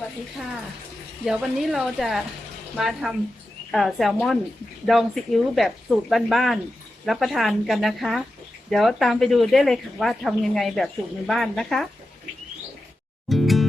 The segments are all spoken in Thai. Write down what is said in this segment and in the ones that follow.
วัสดีค่ะ เดี๋ยววันนี้เราจะมาทำแซลมอนดองซีอิ๊วแบบสูตรบ้านๆรับประทานกันนะคะ เดี๋ยวตามไปดูได้เลยค่ะว่าทำยังไงแบบสูตรในบ้านนะคะไ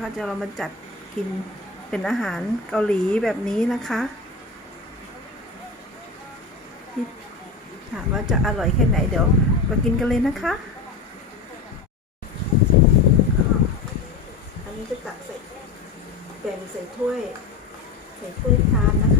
อ่าเนี่ยก็จะเรามาจัดกินเป็นอาหารเกาหลีแบบนี้นะคะถามว่าจะอร่อยแค่ไหนเดี๋ยวมากินกันเลยนะคะ อันนี้จะตักใส่แบ่งใส่ถ้วย ใส่ถ้วยทานนะคะ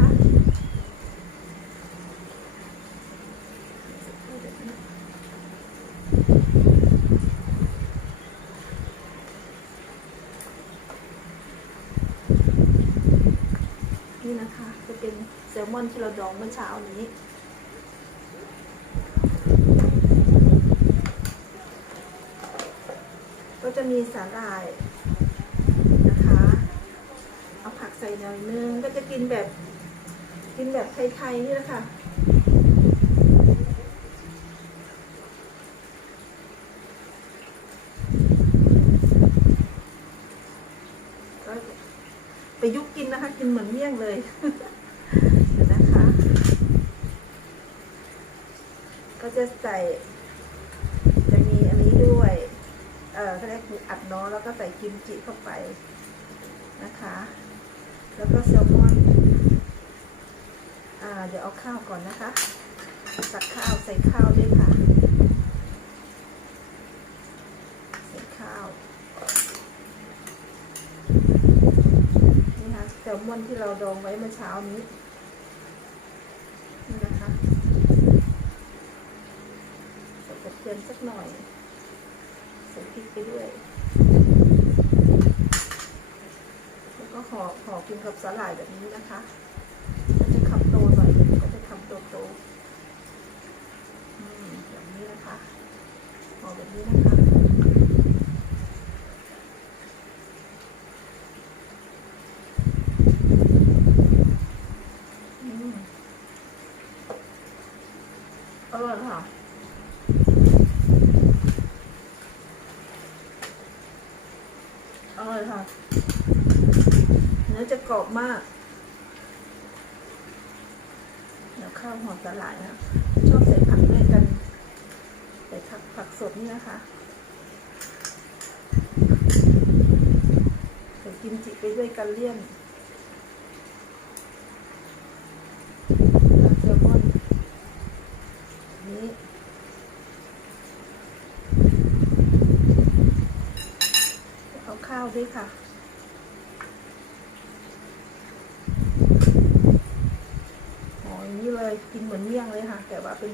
นี่นะคะ จะเป็นแซลมอนที่เราดองเมื่อเช้านี้ก็จะมีสาหร่ายนะคะ เอาผักใส่หน่อยนึง ก็จะกินแบบกินแบบไทยๆนี่แหละค่ะ ก็ไปยุกกิน กินเหมือนเมี่ยงเลยเดี๋ยวนะคะ ก็จะใส่จะมีอันนี้ด้วย เอ่อเขาเรียกอัดเนาะแล้วก็ใส่กิมจิเข้าไปนะคะ แล้วก็แซลมอนอ่าเดี๋ยวเอาข้าวก่อนนะคะตักข้าวใส่ข้าวด้วยค่ะ ใส่ข้าว นี่นะแซ ลมอนที่เราดองไว้เมื่อเช้านี้นี่นะคะใส่กระเทียมสักหน่อยใส่พริกไปด้วย แล้วก็ห่อห่อกินกับสาหร่ายแบบนี้นะคะจะทำโตหน่อยก็จะทำโตโตๆอืมแบบนี้นะคะห่อแบบนี้นะคะ อืม อร่อยค่ะอร่อยค่ะ เนื้อจะกรอบมากเดี๋ยวข้าวหอมสลายนะชอบใส่ผักด้วยกันใส่ผักผักสดนี่นะคะใส่กิมจิไปด้วยกันเลี่ยน แซลมอนนี้ิค่ะโออย่างนี้เลยกินเหมือนเมี่ยงเลยค่ะ แต่ว่าเป็น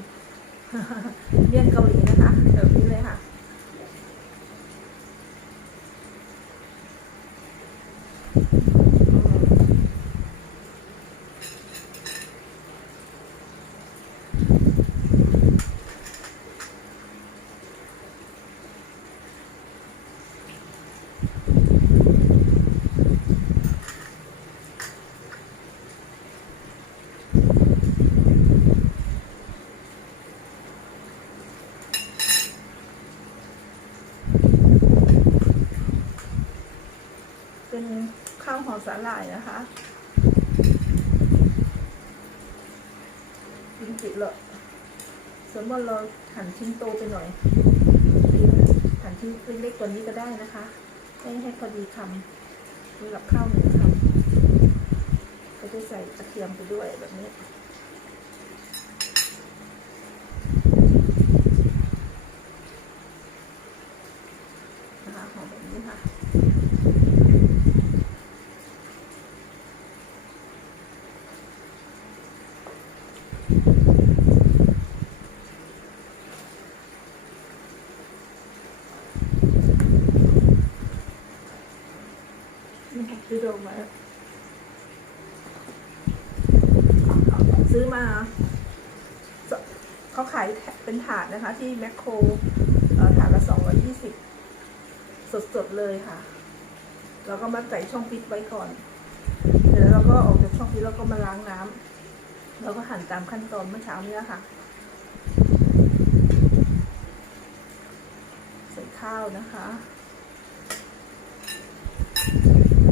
เมี่ยงเกาหลี ข้าวหอมสาหร่ายนะคะกินจิเลยส่วนมากเราหั่นชิ้นโตไปหน่อยหั่นชิ้นเล็กๆกว่านี้ก็ได้นะคะ ให้ให้พอดีคำมีกับข้าวหนึ่งคำก็จะใส่กระเทียมไปด้วยแบบนี้นะคะหอมแบบนี้ค่ะ นี่ ซื้อม้ซื้อมา เขาขายเป็นถาดนะคะ ที่แมคโครถาดละสองร้อยี่สิบสดๆเลยค่ะเราก็มาใส่ช่องฟิตไว้ก่อนเดี๋ยวเราก็ออกจากช่องฟิตแล้วก็มาล้างน้ำแล้วก็หั่นตามขั้นตอนเมื่อเช้านี้ค่ะ ใส่ข้าวนะคะ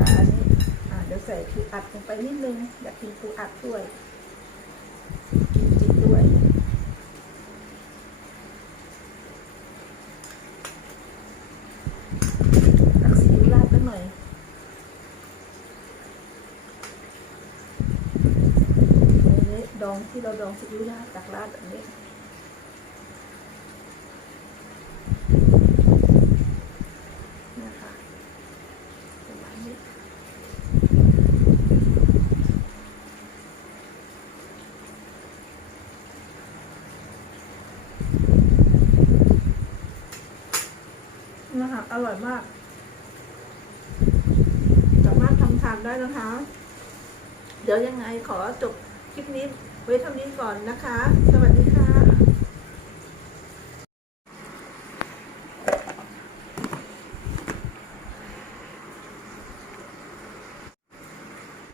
อ่าอันนี้อ่าเดี๋ยวใส่ ปูอัดลงไปนิดนึง อยากกินปูอัดด้วย กินจิด้วย ตักซีอิ๊วราดกันหน่อยอันนี้ดองที่เราดองซีอิ๊วราดตักราดแบบนี้ นะคะประมาณนี้นะคะ อร่อยมาก สามารถทำทานได้นะคะ เดี๋ยวยังไงขอจบคลิปนี้ไว้เท่านี้ก่อนนะคะ สวัสดีค่ะ